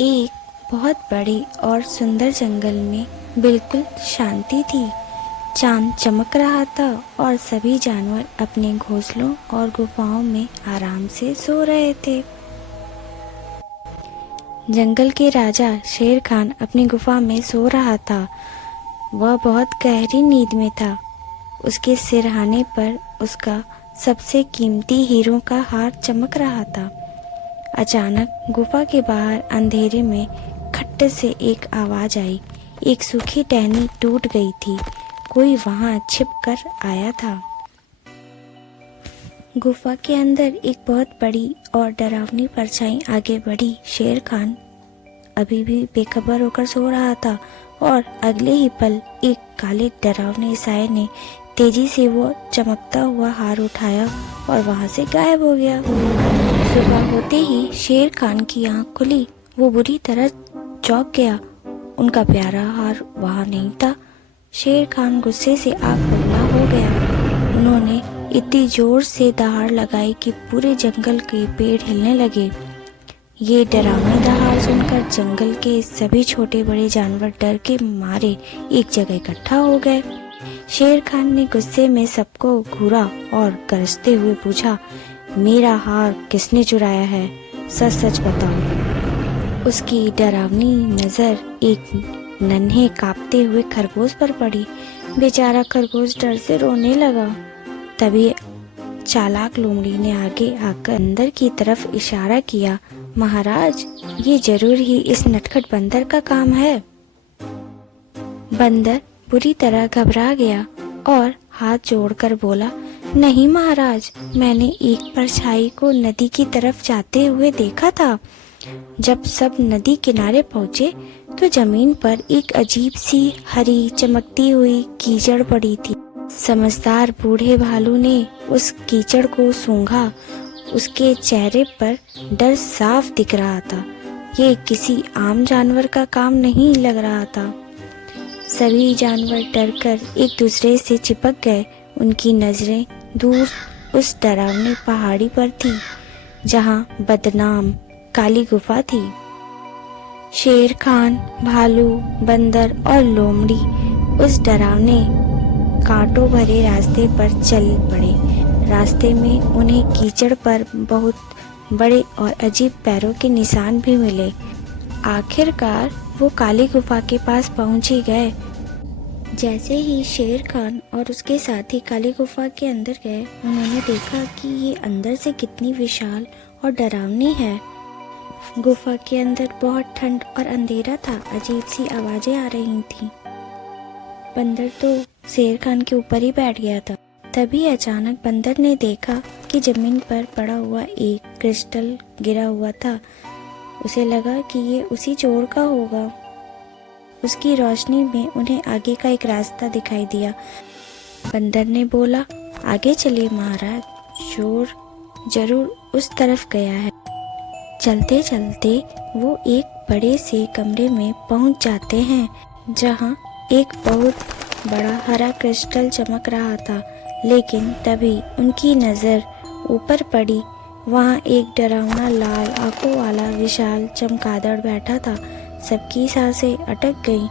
एक बहुत बड़े और सुंदर जंगल में बिल्कुल शांति थी। चांद चमक रहा था और सभी जानवर अपने घोंसलों और गुफाओं में आराम से सो रहे थे। जंगल के राजा शेर खान अपनी गुफा में सो रहा था। वह बहुत गहरी नींद में था। उसके सिरहाने पर उसका सबसे कीमती हीरों का हार चमक रहा था। अचानक गुफा के बाहर अंधेरे में खट्ट से एक आवाज आई। एक सूखी टहनी टूट गई थी। कोई वहां छिप कर आया था। गुफा के अंदर एक बहुत बड़ी और डरावनी परछाई आगे बढ़ी। शेर खान अभी भी बेखबर होकर सो रहा था और अगले ही पल एक काले डरावने साए ने तेजी से वो चमकता हुआ हार उठाया और वहां से गायब हो गया। सुबह होते ही शेर खान की आंख खुली। वो बुरी तरह चौंक गया। उनका प्यारा हार वहां नहीं था। शेर खान गुस्से से आग बबूला हो गया। उन्होंने इतनी जोर से दहाड़ लगाई कि पूरे जंगल के पेड़ हिलने लगे। ये डरावनी दहाड़ सुनकर जंगल के सभी छोटे बड़े जानवर डर के मारे एक जगह इकट्ठा हो गए। शेर खान ने गुस्से में सबको घूरा और गरजते हुए पूछा, मेरा हार किसने चुराया है? सच सच बताओ। उसकी डरावनी नजर एक नन्हे कांपते हुए खरगोश पर पड़ी। बेचारा खरगोश डर से रोने लगा। तभी चालाक लोमड़ी ने आगे आकर अंदर की तरफ इशारा किया। महाराज, ये जरूर ही इस नटखट बंदर का काम है। बंदर बुरी तरह घबरा गया और हाथ जोड़कर बोला, नहीं महाराज, मैंने एक परछाई को नदी की तरफ जाते हुए देखा था। जब सब नदी किनारे पहुँचे तो जमीन पर एक अजीब सी हरी चमकती हुई कीचड़ पड़ी थी। समझदार बूढ़े भालू ने उस कीचड़ को सूंघा। उसके चेहरे पर डर साफ दिख रहा था। ये किसी आम जानवर का काम नहीं लग रहा था। सभी जानवर डरकर एक दूसरे से चिपक गए। उनकी नजरें दूर उस डरावनी पहाड़ी पर थी जहां बदनाम काली गुफा थी। शेर खान, भालू, बंदर और लोमड़ी उस डरावने कांटों भरे रास्ते पर चल पड़े। रास्ते में उन्हें कीचड़ पर बहुत बड़े और अजीब पैरों के निशान भी मिले। आखिरकार वो काली गुफा के पास पहुंच ही गए। जैसे ही शेर खान और उसके साथी काली गुफा के अंदर गए, उन्होंने देखा कि ये अंदर से कितनी विशाल और डरावनी है। गुफा के अंदर बहुत ठंड और अंधेरा था। अजीब सी आवाजें आ रही थीं। बंदर तो शेर खान के ऊपर ही बैठ गया था। तभी अचानक बंदर ने देखा कि जमीन पर पड़ा हुआ एक क्रिस्टल गिरा हुआ था। उसे लगा कि ये उसी चोर का होगा। उसकी रोशनी में उन्हें आगे का एक रास्ता दिखाई दिया। बंदर ने बोला, आगे चलिए महाराज, चोर जरूर उस तरफ गया है। चलते चलते वो एक बड़े से कमरे में पहुंच जाते हैं जहां एक बहुत बड़ा हरा क्रिस्टल चमक रहा था। लेकिन तभी उनकी नजर ऊपर पड़ी। वहां एक डरावना लाल आंखों वाला विशाल चमगादड़ बैठा था। सबकी सांसें अटक गईं।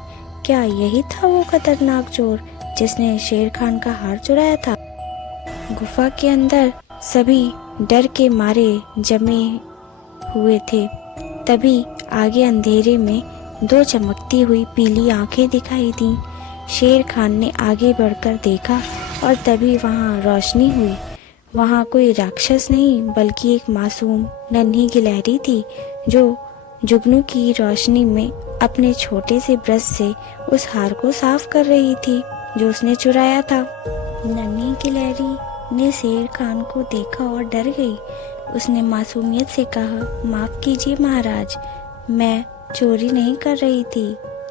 क्या यही था वो खतरनाक चोर जिसने शेर खान का हार चुराया था? गुफा के अंदर सभी डर के मारे जमे हुए थे। तभी आगे अंधेरे में दो चमकती हुई पीली आंखें दिखाई दी। शेर खान ने आगे बढ़कर देखा और तभी वहां रोशनी हुई। वहां कोई राक्षस नहीं बल्कि एक मासूम नन्ही गिलहरी थी जो जुगनू की रोशनी में अपने छोटे से ब्रश से उस हार को साफ कर रही थी जो उसने चुराया था। नन्ही गिलहरी ने शेर खान को देखा और डर गई। उसने मासूमियत से कहा, माफ कीजिए महाराज, मैं चोरी नहीं कर रही थी।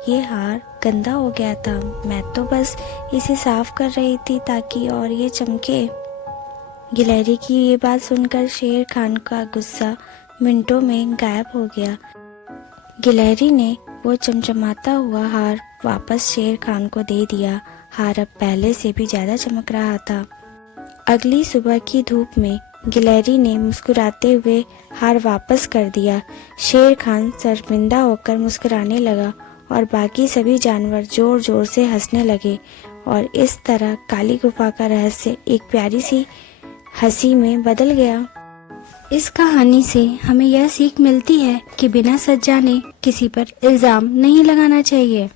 ये हार गंदा हो गया था। मैं तो बस इसे साफ कर रही थी ताकि और ये चमके। गिलहरी की ये बात सुनकर शेर खान का गुस्सा मिनटों में गायब हो गया। गिलहरी ने वो चमचमाता हुआ हार वापस शेर खान को दे दिया। हार अब पहले से भी ज्यादा चमक रहा था। अगली सुबह की धूप में गिलहरी ने मुस्कुराते हुए हार वापस कर दिया। शेर खान शर्मिंदा होकर मुस्कुराने लगा और बाकी सभी जानवर जोर जोर से हंसने लगे और इस तरह काली गुफा का रहस्य एक प्यारी सी हंसी में बदल गया। इस कहानी से हमें यह सीख मिलती है कि बिना सच जाने किसी पर इल्जाम नहीं लगाना चाहिए।